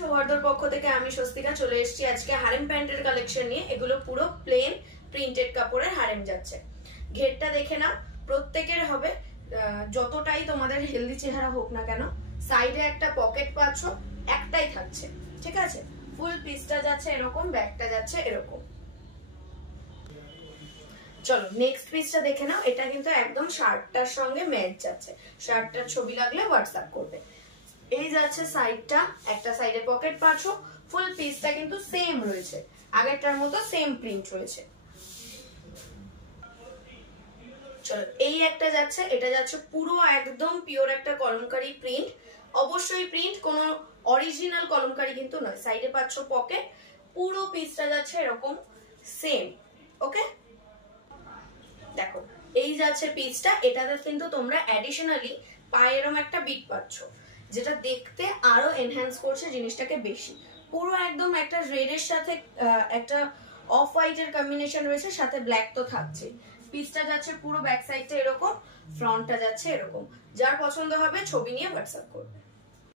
সৌহার্দ্যর পক্ষ থেকে আমি স্বস্তিকা চলে এসেছি আজকে হারেম প্যান্টের কালেকশন নিয়ে। এগুলো পুরো প্লেন প্রিন্টেড কাপড়ের হারেম যাচ্ছে। ঘেরটা দেখে নাও, প্রত্যেকের হবে যতটাই তোমাদের হেলদি চেহারা হোক না কেন, সাইডে একটা পকেট পাচ্ছ, একটাই থাকছে, ঠিক আছে। ফুল পিসটা যাচ্ছে এরকম, ব্যাকটা যাচ্ছে এরকম। চলো নেক্সট পিসটা দেখে নাও। এটা কিন্তু একদম শার্টটার সঙ্গে ম্যাচ যাচ্ছে। শার্টটার ছবি লাগলে হোয়াটসঅ্যাপ করবে। এই যাচ্ছে সাইডটা, একটা সাইডে পকেট পাচ্ছ, ফুল পিসটা কিন্তু সেম রয়েছে, আগেরটার মতো সেম প্রিন্ট রয়েছে। চলো এই একটা যাচ্ছে, এটা যাচ্ছে পুরো একদম পিওর একটা কলমকারী প্রিন্ট। অবশ্যই প্রিন্ট, কোনো অরিজিনাল কলমকারী কিন্তু নয়। সাইডে পাচ্ছ পকেট, পুরো পিসটা যাচ্ছে এরকম সেম। ওকে, দেখো এই যাচ্ছে পিসটা। এটাতে কিন্তু তোমরা অ্যাডিশনালি পায়ে এরকম একটা বিট পাচ্ছ, যেটা দেখতে আরো এনহ্যান্স করছে জিনিসটাকে বেশি। পুরো একদম একটা রেডের সাথে একটা অফ হোয়াইটের কম্বিনেশন রয়েছে, সাথে ব্ল্যাক তো থাকছে। পিসটা যাচ্ছে পুরো ব্যাক সাইডটা এরকম, ফ্রন্টটা যাচ্ছে এরকম। যার পছন্দ হবে ছবি নিয়ে হোয়াটসঅ্যাপ করবে।